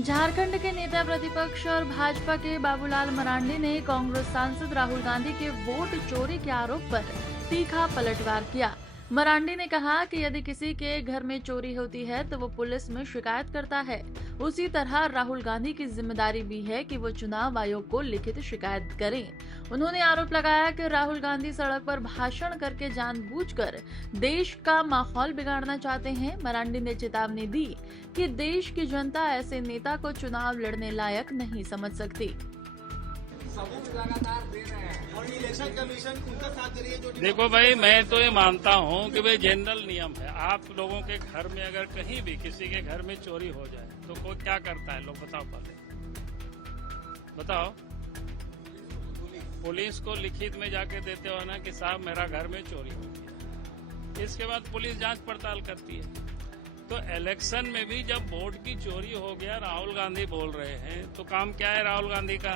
झारखंड के नेता प्रतिपक्ष और भाजपा के बाबूलाल मरांडी ने कांग्रेस सांसद राहुल गांधी के वोट चोरी के आरोप पर तीखा पलटवार किया। मरांडी ने कहा कि यदि किसी के घर में चोरी होती है तो वो पुलिस में शिकायत करता है। उसी तरह राहुल गांधी की जिम्मेदारी भी है कि वो चुनाव आयोग को लिखित शिकायत करें। उन्होंने आरोप लगाया कि राहुल गांधी सड़क पर भाषण करके जानबूझकर देश का माहौल बिगाड़ना चाहते हैं। मरांडी ने चेतावनी दी कि देश की जनता ऐसे नेता को चुनाव लड़ने लायक नहीं समझ सकती। सबूत लगातार दे रहे हैं और इलेक्शन कमीशन उनका साथ दे रही है। जो देखो भाई, मैं तो ये मानता हूँ कि भाई जनरल नियम है। आप लोगों के घर में अगर कहीं भी किसी के घर में चोरी हो जाए तो कोई क्या करता है, लोग बताओ पहले बताओ। पुलिस को लिखित में जाके देते हो ना कि साहब मेरा घर में चोरी हो गया। इसके बाद पुलिस जांच पड़ताल करती है। तो इलेक्शन में भी जब वोट की चोरी हो गया, राहुल गांधी बोल रहे हैं, तो काम क्या है राहुल गांधी का?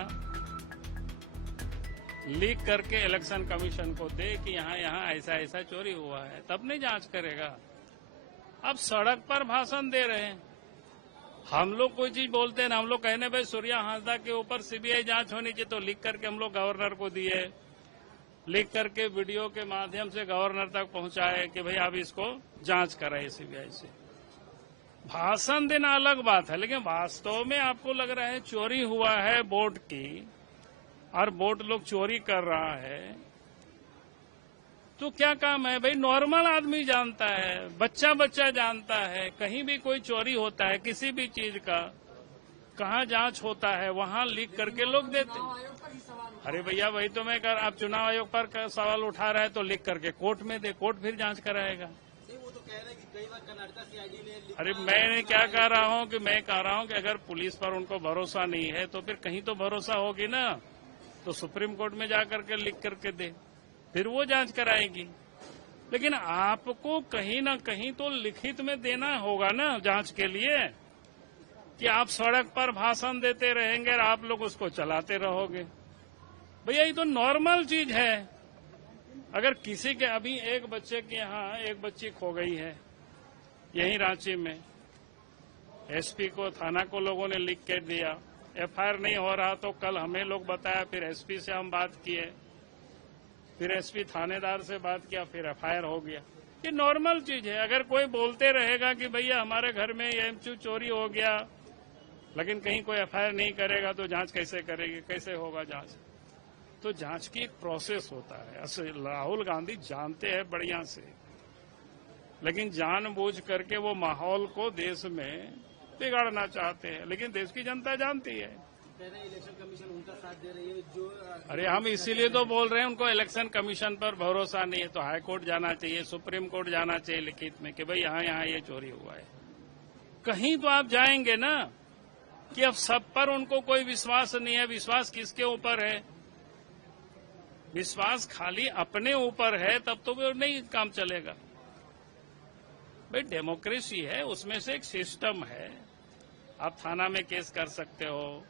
लीक करके इलेक्शन कमीशन को दे कि यहाँ ऐसा ऐसा चोरी हुआ है, तब नहीं जांच करेगा। अब सड़क पर भाषण दे रहे हैं। हम लोग कोई चीज बोलते हैं ना, हम लोग कहने भाई सूर्या हांसदा के ऊपर सीबीआई जांच होनी चाहिए, तो लिख करके हम लोग गवर्नर को दिए, लिख करके वीडियो के माध्यम से गवर्नर तक पहुंचाए कि भाई आप इसको जांच कराइए सीबीआई से। भाषण देना अलग बात है, लेकिन वास्तव में आपको लग रहा है चोरी हुआ है वोट की और वोट लोग चोरी कर रहा है, तो क्या काम है भाई? नॉर्मल आदमी जानता है, बच्चा जानता है, कहीं भी कोई चोरी होता है किसी भी चीज का, कहाँ जांच होता है वहां लीक करके लोग देते हैं। अरे भैया वही तो मैं कर, आप चुनाव आयोग पर सवाल उठा रहे हैं तो लिख करके कोर्ट में दे, कोर्ट फिर जांच कराएगा। वो तो कह रहे हैं कि कई बार कर्नाटक सीआईडी ने। अरे मैं क्या कह रहा हूँ कि मैं कह रहा हूँ कि अगर पुलिस पर उनको भरोसा नहीं है तो फिर कहीं तो भरोसा होगी ना, तो सुप्रीम कोर्ट में जाकर के लिख करके दे, फिर वो जांच कराएगी। लेकिन आपको कहीं ना कहीं तो लिखित में देना होगा ना जांच के लिए, कि आप सड़क पर भाषण देते रहेंगे और आप लोग उसको चलाते रहोगे। भैया ये तो नॉर्मल चीज है। अगर किसी के अभी एक बच्चे के यहाँ एक बच्ची खो गई है यहीं रांची में, एसपी को थाना को लोगों ने लिख के दिया, एफआईआर नहीं हो रहा तो कल हमें लोग बताया, फिर एसपी से हम बात किए, फिर एसपी थानेदार से बात किया, फिर एफआईआर हो गया। ये नॉर्मल चीज है। अगर कोई बोलते रहेगा कि भैया हमारे घर में एमचू चोरी हो गया, लेकिन कहीं कोई एफआईआर नहीं करेगा तो जांच कैसे करेगी, कैसे होगा जांच? तो जांच की एक प्रोसेस होता है। राहुल गांधी जानते हैं बढ़िया से, लेकिन जानबूझ करके वो माहौल को देश में बिगाड़ना चाहते हैं, लेकिन देश की जनता जानती है। इलेक्शन कमीशन उनका साथ दे रही है। जो अरे हम इसीलिए तो बोल रहे हैं उनको इलेक्शन कमीशन पर भरोसा नहीं है तो हाई कोर्ट जाना चाहिए, सुप्रीम कोर्ट जाना चाहिए लिखित में कि भाई यहाँ ये चोरी हुआ है। कहीं तो आप जाएंगे ना कि अब सब पर उनको कोई विश्वास नहीं है। विश्वास किसके ऊपर है? विश्वास खाली अपने ऊपर है, तब तो वो नहीं काम चलेगा। भाई डेमोक्रेसी है, उसमें से एक सिस्टम है। आप थाना में केस कर सकते हो,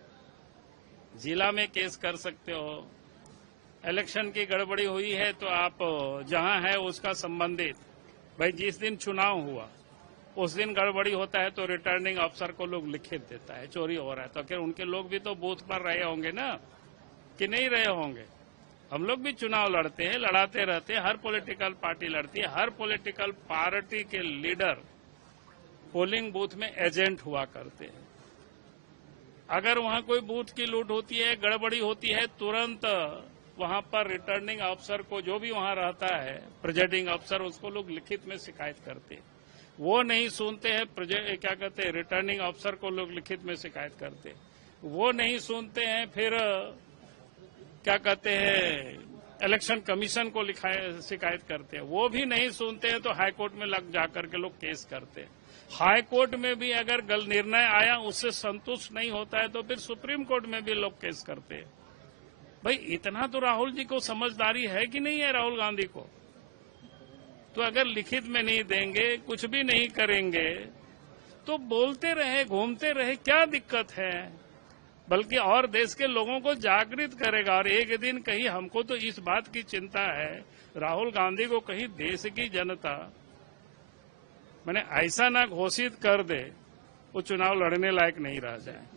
जिला में केस कर सकते हो। इलेक्शन की गड़बड़ी हुई है तो आप जहां है उसका संबंधित, भाई जिस दिन चुनाव हुआ उस दिन गड़बड़ी होता है तो रिटर्निंग अफसर को लोग लिखित देता है चोरी हो रहा है, तो फिर उनके लोग भी तो बूथ पर रहे होंगे ना, कि नहीं रहे होंगे? हम लोग भी चुनाव लड़ते हैं, लड़ाते रहते हैं, हर पॉलिटिकल पार्टी लड़ती है। हर पॉलिटिकल पार्टी के लीडर पोलिंग बूथ में एजेंट हुआ करते हैं। अगर वहां कोई बूथ की लूट होती है, गड़बड़ी होती है, तुरंत वहां पर रिटर्निंग अफसर को, जो भी वहां रहता है प्रिजाइडिंग अफसर, उसको लोग लिखित में शिकायत करते हैं। वो नहीं सुनते हैं, क्या कहते हैं, रिटर्निंग अफसर को लोग लिखित में शिकायत करते हैं। वो नहीं सुनते हैं, फिर क्या कहते हैं, इलेक्शन कमीशन को शिकायत करते हैं। वो भी नहीं सुनते हैं तो हाईकोर्ट में लग जाकर के लोग केस करते हैं। हाईकोर्ट में भी अगर निर्णय आया उससे संतुष्ट नहीं होता है तो फिर सुप्रीम कोर्ट में भी लोग केस करते हैं। भाई इतना तो राहुल जी को समझदारी है कि नहीं है? राहुल गांधी को तो अगर लिखित में नहीं देंगे, कुछ भी नहीं करेंगे, तो बोलते रहे, घूमते रहे, क्या दिक्कत है? बल्कि और देश के लोगों को जागृत करेगा। और एक दिन कहीं हमको तो इस बात की चिंता है, राहुल गांधी को कहीं देश की जनता मैंने ऐसा ना घोषित कर दे वो चुनाव लड़ने लायक नहीं रह जाए।